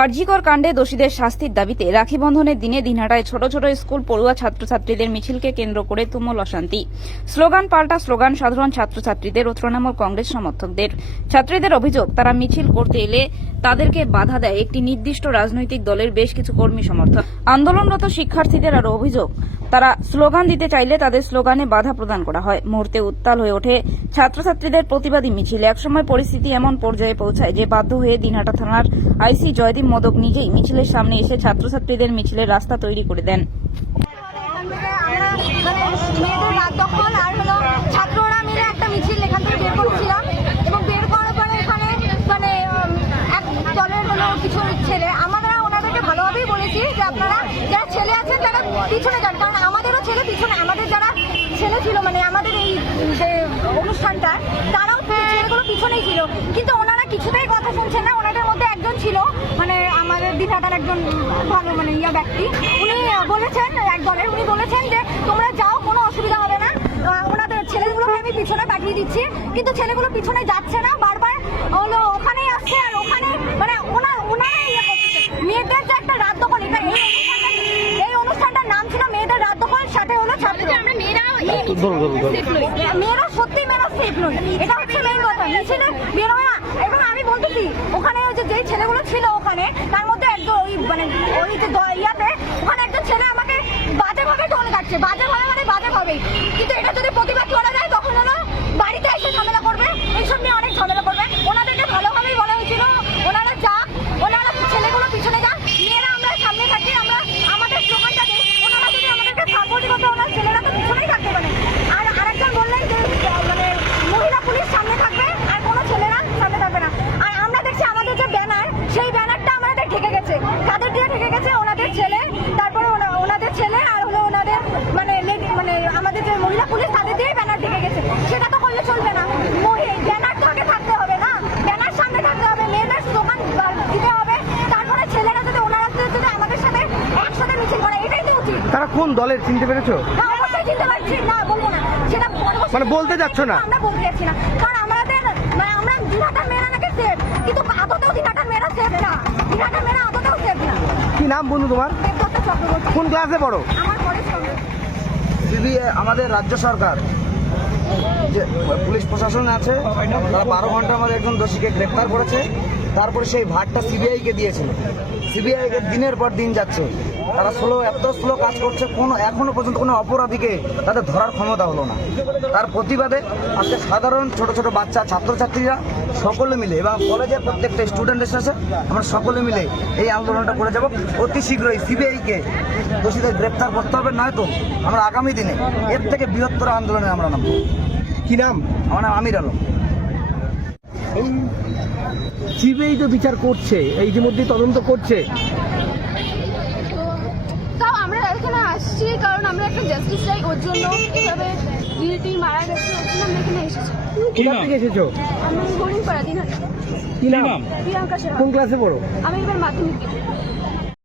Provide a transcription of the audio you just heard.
আরজিকর কাণ্ডে দোষীদের শাস্তির দাবিতে রাখি বন্ধনের দিনে দিনহাটায় ছোট ছোট স্কুল পড়ুয়া ছাত্রছাত্রীদের মিছিলকে কেন্দ্র করে তুমুল অশান্তি। স্লোগান পাল্টা স্লোগান সাধারণ ছাত্রছাত্রীদের ও তৃণমূল কংগ্রেস সমর্থকদের। ছাত্রীদের অভিযোগ, তারা মিছিল করতে এলে তাদেরকে বাধা দেয় একটি নির্দিষ্ট রাজনৈতিক দলের বেশ কিছু কর্মী সমর্থক। আন্দোলনরত শিক্ষার্থীদের আরও অভিযোগ, তারা স্লোগান দিতে চাইলে তাদের স্লোগানে বাধা প্রদান করা হয়। মুহূর্তে উত্তাল হয়ে ওঠে ছাত্রছাত্রীদের প্রতিবাদী মিছিল। একসময় পরিস্থিতি এমন পর্যায়ে পৌঁছায় যে বাধ্য হয়ে দিনহাটা থানার আইসি জয়দীপ মদক নিজেই মিছিলের সামনে এসে ছাত্রছাত্রীদের মিছিলের রাস্তা তৈরি করে দেন এখান থেকে আমরা মানে মেয়েদের রাত দখল আর হলো ছাত্ররা মিলে একটা মিছিল এখান থেকে বের করেছিলাম এবং বের করার পরে এখানে মানে উম, এক দলের হলো কিছু ছেলে আমরা ওনাদেরকে ভালোভাবেই বলেছি যে আপনারা যারা ছেলে আছেন তারা পিছনে যান, কারণ আমাদেরও ছেলে পিছনে, আমাদের যারা ছেলে ছিল মানে আমাদের এই, যে অনুষ্ঠানটা, তারাও ছেলেগুলো পিছনেই ছিল। কিন্তু ওনারা কিছুতেই কথা শুনছেন না, ওনাদের মধ্যে একজন ছিল মানে আমাদের দিনহাটার একজন ভালো মানে ইয়া ব্যক্তি। উনি বলেছেন, এক দলের, উনি বলেছেন যে, তোমরা যাও, কোনো অসুবিধা হবে না। ওনাদের ছেলেগুলোকে আমি পিছনে পাঠিয়ে দিচ্ছি। কিন্তু ছেলেগুলো পিছনে যাচ্ছে না, বারবার হলো ওখানেই আসছে আর ওখানে মানে ওনার ওনারা ইয়ে করতেছে মেয়েদের যে একটা রাত দখল এটা এই অনুষ্ঠানটা এই অনুষ্ঠানটার নাম ছিল মেয়েদের রাত হলো ছাত্র। মেয়েরা সত্যি মেয়েরা সেফ নয় এটা হচ্ছে মেইন কথা। মিছিলে বেরোয় এবং আমি বলতেছি ওখানে যে যেই ছেলেগুলো ছিল ওখানে তার মধ্যে একজন ওই মানে ওই যে ইয়াতে ওখানে একটা ছেলে আমাকে বাজেভাবে টোল কাটছে বাজেভাবে মানে বাজেভাবেই কিন্তু এটা যদি প্রতিবাদ করা যায় তখন ওরা বাড়িতে এসে ঝামেলা করবে এইসব নিয়ে অনেক ঝামেলা করবে ওনাদেরকে ভালোভাবেই বলা হয়েছিল ওনারা যাক ওনারা ছেলেগুলো পিছনে যাক মেয়েরা আমরা সামনে থাকি আমরা আমাদের স্লোগানটা দিই ওনারা যদি আমাদেরকে সাপোর্ট করতে ওনার ছেলেরা তো পিছনেই থাকতে পারে আর আরেকজন বললেন যে আহ, মানে মহিলা পুলিশ সামনে থাকবে আর কোনো ছেলেরা সামনে থাকবে না আর আমরা দেখছি আমাদের যে ব্যানার সেই ব্যানারটা আমাদের ঢেকে গেছে কাদের দিয়ে ঢেকে গেছে ওনাদের ছেলে তারপরে ওনা- ওনাদের ছেলে আর হলো ওনাদের মানে lady- মানে আমাদের যে মহিলা পুলিশ তাদের দিয়ে ব্যানার ঢেকে গেছে সেটা তো করলে চলবে না মহি- ব্যানার তো আগে থাকতে হবে না ব্যানার সামনে থাকতে হবে মেয়েদের স্লোগান দিতে হবে তারপরে ছেলেরা যদি ওনারা যদি আমাদের সাথে একসাথে মিছিল করে এটাই তো উচিত তারা কোন দলের চিনতে পেরেছ? না অবশ্যই চিনতে না বলব না। সেটা মানে বলতে যাচ্ছ না? আমরা বলতে যাচ্ছি না। কারণ আমাদের মানে আমরা দিনাটার মেয়েরা নাকি সেফ কিন্তু আদতেও দিনাটার মেয়েরা সেফ না। দিনাটার মেয়েরা আদতেও সেফ না। কি নাম বন্ধু তোমার? কোন ক্লাসে পড়ো? আমার সঙ্গে। আমাদের রাজ্য সরকার। যে পুলিশ প্রশাসন আছে। তারা বারো ঘণ্টা মধ্যে একজন দোষীকে গ্রেপ্তার করেছে। তারপরে সেই ভারটা সিবিআইকে দিয়েছিল। সিবিআইকে দিনের পর দিন যাচ্ছে। তারা স্লো এত স্লো কাজ করছে কোনো এখনও পর্যন্ত কোনো অপরাধীকে তাদের ধরার ক্ষমতা হলো না। তার প্রতিবাদে আজকে সাধারণ ছোট ছোট বাচ্চা ছাত্রছাত্রীরা সকলে মিলে এবং কলেজের প্রত্যেকটা স্টুডেন্টের সাথে আমরা সকলে মিলে এই আন্দোলনটা করে যাব। অতি শীঘ্রই সিবিআইকে দোষীদের গ্রেপ্তার করতে হবে নয়তো আমরা আগামী দিনে এর থেকে বৃহত্তর আন্দোলনে আমরা নামবো। কি নাম? আমার নাম আমির আলম। এই সিবিআই তো বিচার করছে এই ইতিমধ্যে তদন্ত করছে। তাও আমরা এখানে আসছি কারণ আমরা একটা জাস্টিস চাই ওর জন্য এভাবে গিলটি মারা গেছে ওর জন্য আমরা এখানে এসেছি। কোথা থেকে এসেছ? আমি হরিণ পাড়া দিন কি নাম? প্রিয়াঙ্কা কোন ক্লাসে পড়ো? আমি এবার মাধ্যমিক